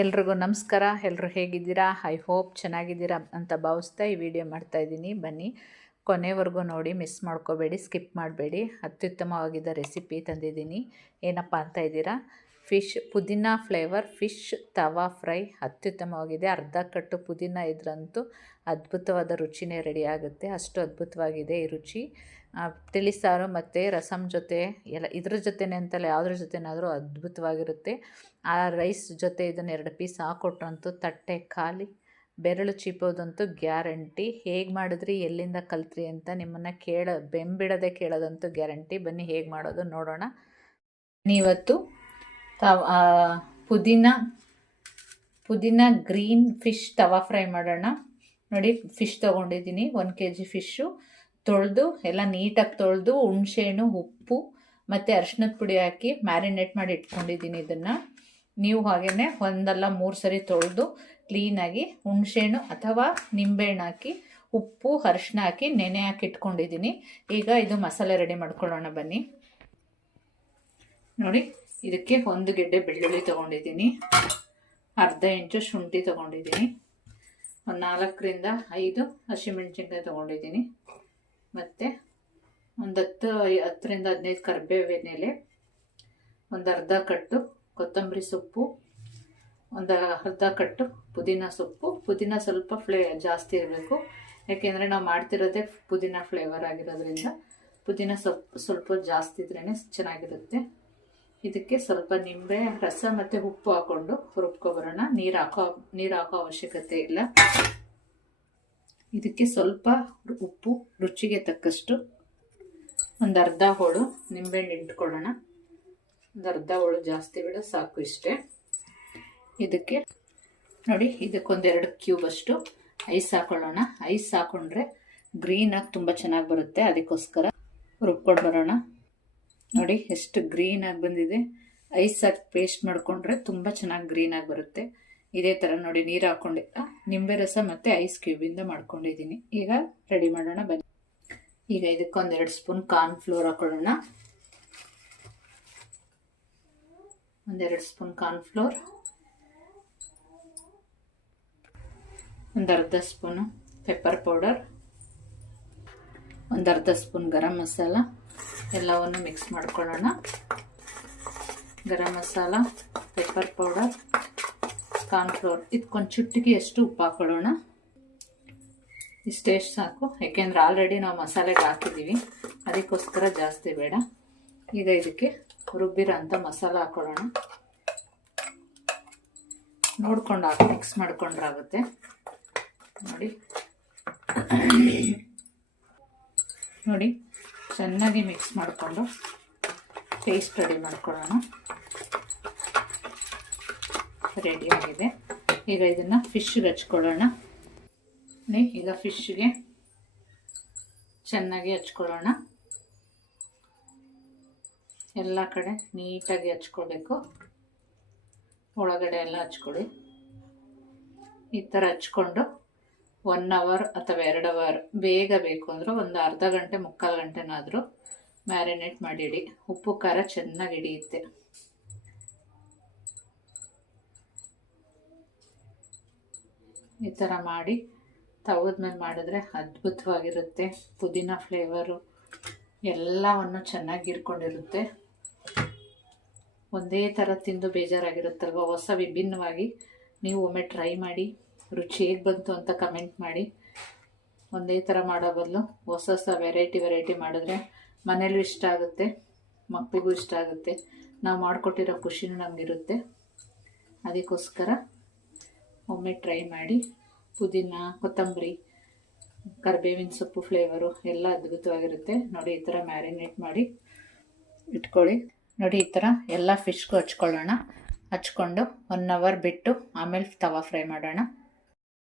ಎಲ್ರಿಗೂ ನಮಸ್ಕಾರ. ಎಲ್ಲರೂ ಹೇಗಿದ್ದೀರಾ? ಐ ಹೋಪ್ ಚೆನ್ನಾಗಿದ್ದೀರಾ ಅಂತ ಭಾವಿಸ್ತಾ ಈ ವಿಡಿಯೋ ಮಾಡ್ತಾಯಿದ್ದೀನಿ. ಬನ್ನಿ ಕೊನೆವರೆಗೂ ನೋಡಿ, ಮಿಸ್ ಮಾಡ್ಕೋಬೇಡಿ, ಸ್ಕಿಪ್ ಮಾಡಬೇಡಿ. ಅತ್ಯುತ್ತಮವಾಗಿದ್ದ ರೆಸಿಪಿ ತಂದಿದ್ದೀನಿ. ಏನಪ್ಪ ಅಂತ ಇದ್ದೀರಾ? ಪುದೀನ ಫ್ಲೇವರ್ ಫಿಶ್ ತವಾ ಫ್ರೈ ಅತ್ಯುತ್ತಮವಾಗಿದೆ. ಅರ್ಧ ಕಟ್ಟು ಪುದೀನ ಇದ್ರಂತೂ ಅದ್ಭುತವಾದ ರುಚಿನೇ ರೆಡಿ ಆಗುತ್ತೆ. ಅಷ್ಟು ಅದ್ಭುತವಾಗಿದೆ ಈ ರುಚಿ. ತಿಳಿಸಾರು ಮತ್ತು ರಸಮ್ ಜೊತೆ ಎಲ್ಲ ಇದ್ರ ಜೊತೆನೇ ಅಂತಲ್ಲ, ಯಾವುದ್ರ ಜೊತೆನಾದರೂ ಅದ್ಭುತವಾಗಿರುತ್ತೆ. ಆ ರೈಸ್ ಜೊತೆ ಇದನ್ನು 2 ಪೀಸ್ ಹಾಕ್ಕೊಟ್ರಂತೂ ತಟ್ಟೆ ಖಾಲಿ, ಬೆರಳು ಚೀಪೋದಂತೂ ಗ್ಯಾರಂಟಿ. ಹೇಗೆ ಮಾಡಿದ್ರಿ, ಎಲ್ಲಿಂದ ಕಲ್ತ್ರಿ ಅಂತ ನಿಮ್ಮನ್ನು ಬೆಂಬಿಡದೆ ಕೇಳೋದಂತೂ ಗ್ಯಾರಂಟಿ. ಬನ್ನಿ ಹೇಗೆ ಮಾಡೋದು ನೋಡೋಣ. ಇವತ್ತು ಪುದೀನ ಗ್ರೀನ್ ಫಿಶ್ ತವಾ ಫ್ರೈ ಮಾಡೋಣ. ನೋಡಿ, ಫಿಶ್ ತೊಗೊಂಡಿದ್ದೀನಿ. 1 kg ಫಿಶ್ಶು ತೊಳೆದು ಎಲ್ಲ ನೀಟಾಗಿ ತೊಳೆದು ಹುಣಸೆಹಣ್ಣು, ಉಪ್ಪು ಮತ್ತು ಅರಿಶಿನದ ಪುಡಿ ಹಾಕಿ ಮ್ಯಾರಿನೇಟ್ ಮಾಡಿ ಇಟ್ಕೊಂಡಿದ್ದೀನಿ. ಇದನ್ನು ನೀವು ಹಾಗೆಯೇ 1 ಅಲ್ಲ 3 ಸರಿ ತೊಳೆದು ಕ್ಲೀನಾಗಿ ಹುಣಸೆಹಣ್ಣು ಅಥವಾ ನಿಂಬೆಹಣ್ಣು ಹಾಕಿ ಉಪ್ಪು ಅರಿಶಿನ ಹಾಕಿ ನೆನೆ ಹಾಕಿ ಇಟ್ಕೊಂಡಿದ್ದೀನಿ. ಈಗ ಇದು ಮಸಾಲೆ ರೆಡಿ ಮಾಡ್ಕೊಳ್ಳೋಣ ಬನ್ನಿ. ನೋಡಿ, ಇದಕ್ಕೆ 1 ಗೆಡ್ಡೆ ಬೆಳ್ಳುಳ್ಳಿ ತೊಗೊಂಡಿದ್ದೀನಿ, ಅರ್ಧ ಇಂಚು ಶುಂಠಿ ತೊಗೊಂಡಿದ್ದೀನಿ, ಒಂದು 4ರಿಂದ 5 ಹಸಿಮೆಣಸಿನ್ಕಾಯಿ ತೊಗೊಂಡಿದ್ದೀನಿ, ಮತ್ತು ಒಂದು 10ರಿಂದ 15 ಕರಿಬೇವಿನ ಎಲೆ, ಒಂದು ಅರ್ಧ ಕಟ್ಟು ಕೊತ್ತಂಬರಿ ಸೊಪ್ಪು, ಒಂದು ಅರ್ಧ ಕಟ್ಟು ಪುದೀನ ಸೊಪ್ಪು. ಪುದೀನ ಸ್ವಲ್ಪ ಜಾಸ್ತಿ ಇರಬೇಕು, ಯಾಕೆಂದರೆ ನಾವು ಮಾಡ್ತಿರೋದೇ ಪುದೀನ ಫ್ಲೇವರ್ ಆಗಿರೋದ್ರಿಂದ ಪುದೀನ ಸ್ವಲ್ಪ ಜಾಸ್ತಿ ಇದ್ರೇ ಚೆನ್ನಾಗಿರುತ್ತೆ. ಇದಕ್ಕೆ ಸ್ವಲ್ಪ ನಿಂಬೆ ರಸ ಮತ್ತು ಉಪ್ಪು ಹಾಕ್ಕೊಂಡು ರುಬ್ಕೊಬರೋಣ. ನೀರು ಹಾಕೋ ಅವಶ್ಯಕತೆ ಇಲ್ಲ. ಇದಕ್ಕೆ ಸ್ವಲ್ಪ ಉಪ್ಪು, ರುಚಿಗೆ ತಕ್ಕಷ್ಟು, ಒಂದು ಅರ್ಧ ಹೋಳು ನಿಂಬೆಹಣ್ಣು ಇಟ್ಕೊಳ್ಳೋಣ. ಒಂದು ಅರ್ಧ ಹೋಳು, ಜಾಸ್ತಿ ಬೇಡ, ಸಾಕು ಇಷ್ಟೇ. ಇದಕ್ಕೆ ನೋಡಿ, ಇದಕ್ಕೊಂದು 2 ಕ್ಯೂಬ್ ಅಷ್ಟು ಐಸ್ ಹಾಕೊಳ್ಳೋಣ. ಐಸ್ ಹಾಕೊಂಡ್ರೆ ಗ್ರೀನಾಗಿ ತುಂಬ ಚೆನ್ನಾಗಿ ಬರುತ್ತೆ, ಅದಕ್ಕೋಸ್ಕರ ರುಬ್ಕೊಂಡು ಬರೋಣ. ನೋಡಿ ಎಷ್ಟು ಗ್ರೀನಾಗಿ ಬಂದಿದೆ. ಐಸ್ ಹಾಕಿ ಪೇಸ್ಟ್ ಮಾಡಿಕೊಂಡ್ರೆ ತುಂಬ ಚೆನ್ನಾಗಿ ಗ್ರೀನಾಗಿ ಬರುತ್ತೆ. ಇದೇ ಥರ ನೋಡಿ, ನೀರು ಹಾಕ್ಕೊಂಡಿಲ್ಲ, ನಿಂಬೆ ರಸ ಮತ್ತು ಐಸ್ ಕ್ಯೂಬಿಂದ ಮಾಡ್ಕೊಂಡಿದ್ದೀನಿ. ಈಗ ರೆಡಿ ಮಾಡೋಣ ಬನ್ನಿ. ಈಗ ಇದಕ್ಕೊಂದು 2 ಸ್ಪೂನ್ ಕಾರ್ನ್ ಫ್ಲೋರ್ ಹಾಕೊಳ್ಳೋಣ. 2 ಸ್ಪೂನ್ ಕಾರ್ನ್ ಫ್ಲೋರ್, ಒಂದು ಅರ್ಧ ಸ್ಪೂನು ಪೆಪ್ಪರ್ ಪೌಡರ್, ಒಂದು ಅರ್ಧ ಸ್ಪೂನ್ ಗರಂ ಮಸಾಲ, ಎಲ್ಲವನ್ನು ಮಿಕ್ಸ್ ಮಾಡ್ಕೊಳ್ಳೋಣ. Garam masala, pepper powder, corn flour, ಇದಕ್ಕೊಂದು ಚುಟ್ಟಿಗೆಯಷ್ಟು ಉಪ್ಪು ಹಾಕೊಳ್ಳೋಣ. ಇಷ್ಟೇಷ್ಟು ಸಾಕು, ಯಾಕೆಂದರೆ ಆಲ್ರೆಡಿ ನಾವು ಮಸಾಲೆಗೆ ಹಾಕಿದ್ದೀವಿ, ಅದಕ್ಕೋಸ್ಕರ ಜಾಸ್ತಿ ಬೇಡ. ಈಗ ಇದಕ್ಕೆ ರುಬ್ಬಿರೋ ಅಂಥ ಮಸಾಲ ಹಾಕೊಳ್ಳೋಣ. ನೋಡ್ಕೊಂಡು ಮಿಕ್ಸ್ ಮಾಡ್ಕೊಂಡ್ರೆ ಆಗುತ್ತೆ. ನೋಡಿ ಚೆನ್ನಾಗಿ ಮಿಕ್ಸ್ ಮಾಡಿಕೊಂಡು ಪೇಸ್ಟ್ ರೆಡಿ ಮಾಡ್ಕೊಳ್ಳೋಣ. ರೆಡಿಯಾಗಿದೆ. ಈಗ ಇದನ್ನು ಫಿಶ್ಗೆ ಹಚ್ಕೊಳ್ಳೋಣ. ಈಗ ಫಿಶ್ಗೆ ಚೆನ್ನಾಗಿ ಹಚ್ಕೊಳ್ಳೋಣ. ಎಲ್ಲ ಕಡೆ ನೀಟಾಗಿ ಹಚ್ಕೋಬೇಕು, ಒಳಗಡೆ ಎಲ್ಲ ಹಚ್ಕೊಳ್ಳಿ. ಈ ಥರ ಹಚ್ಕೊಂಡು 1 ಅವರ್ ಅಥವಾ 2 ಅವರ್, ಬೇಗ ಬೇಕು ಅಂದರೆ ಒಂದು ಅರ್ಧ ಗಂಟೆ 3/4 ಗಂಟೆನಾದರೂ ಮ್ಯಾರಿನೇಟ್ ಮಾಡಿಡಿ. ಉಪ್ಪು ಖಾರ ಚೆನ್ನಾಗಿ ಹಿಡಿಯುತ್ತೆ. ಈ ಥರ ಮಾಡಿ ತವದ್ಮೇಲೆ ಮಾಡಿದ್ರೆ ಅದ್ಭುತವಾಗಿರುತ್ತೆ. ಪುದೀನ ಫ್ಲೇವರು ಎಲ್ಲವನ್ನು ಚೆನ್ನಾಗಿ ಹೀರ್ಕೊಂಡಿರುತ್ತೆ. ಒಂದೇ ಥರ ತಿಂದು ಬೇಜಾರಾಗಿರುತ್ತಲ್ವ, ಹೊಸ ವಿಭಿನ್ನವಾಗಿ ನೀವು ಒಮ್ಮೆ ಟ್ರೈ ಮಾಡಿ. ರುಚಿ ಹೇಗೆ ಬಂತು ಅಂತ ಕಮೆಂಟ್ ಮಾಡಿ. ಒಂದೇ ಥರ ಮಾಡೋ ಬದಲು ಹೊಸ ವೆರೈಟಿ ಮಾಡಿದ್ರೆ ಮನೇಲೂ ಇಷ್ಟ ಆಗುತ್ತೆ, ಮಕ್ಕಳಿಗೂ ಇಷ್ಟ ಆಗುತ್ತೆ. ನಾವು ಮಾಡಿಕೊಟ್ಟಿರೋ ಖುಷಿನೂ ನಮಗಿರುತ್ತೆ. ಅದಕ್ಕೋಸ್ಕರ ಒಮ್ಮೆ ಟ್ರೈ ಮಾಡಿ. ಪುದೀನ, ಕೊತ್ತಂಬರಿ, ಕರಿಬೇವಿನ ಸೊಪ್ಪು ಫ್ಲೇವರು ಎಲ್ಲ ಅದ್ಭುತವಾಗಿರುತ್ತೆ. ನೋಡಿ, ಈ ಥರ ಮ್ಯಾರಿನೇಟ್ ಮಾಡಿ ಇಟ್ಕೊಳ್ಳಿ. ನೋಡಿ, ಈ ಥರ ಎಲ್ಲ ಫಿಶ್ಗೂ ಹಚ್ಕೊಳ್ಳೋಣ. ಹಚ್ಕೊಂಡು 1 ಅವರ್ ಬಿಟ್ಟು ಆಮೇಲೆ ತವಾ ಫ್ರೈ ಮಾಡೋಣ.